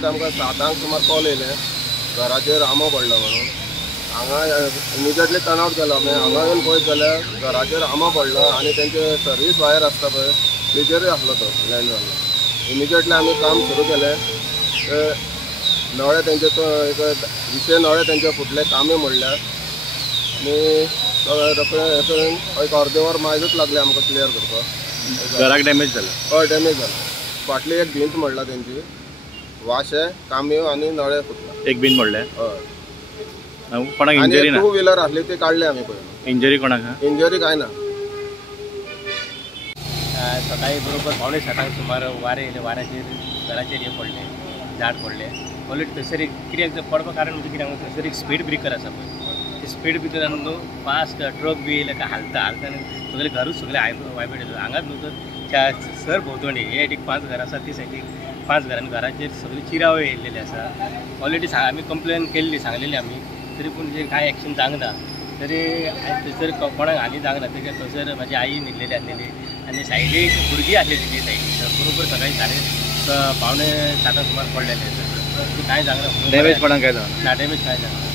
आमकां 7 सुमार कॉल येयले घराचेर आंबो पडलो म्हणून हांगा इमिजिएटली टर्न आउट केलो आमी हांगा येवन पळयत जाल्यार घराचेर आंबो पडलो आनी तेंचे सर्वीस वायर आसता पळय तेजेरूय आसलो तो लँड जाल्लो इमिजिएटली आमी काम सुरू केलें नळे तेंचे तो एक 20 नळे तेंचे फुटले कामे मोडल्यात आनी एक अर्दे वर मागीरूच लागले आमकां क्लियर करपाक घराक डॅमेज जालो हय डॅमेज जालो फाटली एक भिंत मोडला तेंची वाशे काम्यो आनी नळे फुटला एक बीन मोडले हय कोणाक इंजरी ना 2 व्हीलर आसली ती काढली आमी पळय इंजरी कोणाक इंजरी काय ना सकाळी बरोबर 7:45 सुमार वारे येयले वाऱ्याचेर घराचेर हे पडले झाड पडले ऑलरेडी थंयसर कित्याक पडपा कारण म्हणजे कित्याक थंयसर एक स्पीड ब्रेकर आसा पळय ते स्पीड ब्रेकरान न्हू फास्ट ट्रक बी येयले काय हालता हालता सगळे घरूच सगळे वायब्रेट जाता हांगाच न्हू तर सर भोंवतणी हे सायडीक 5 घरां आसा ती सायडीक 5 घरांनी घराचेर सगळी चिरावळ येयलेली आसा ऑलरेडी आमी कंप्लेन केल्ली सांगलेली आमी तरी पूण जे कांय एक्शन जावंक ना तरी थंयसर कोणाक हानी जावंक ना तेका थंयसर म्हाजी आई न्हिदलेली आसलेली आनी सायडीक भुरगीं आसलेली ती सायडीक बरोबर सकाळी 7:30 सुमार पडलेले कांय जावंक ना डॅमेज कोणाक काय जावं ना डॅमेज कांय जावंक ना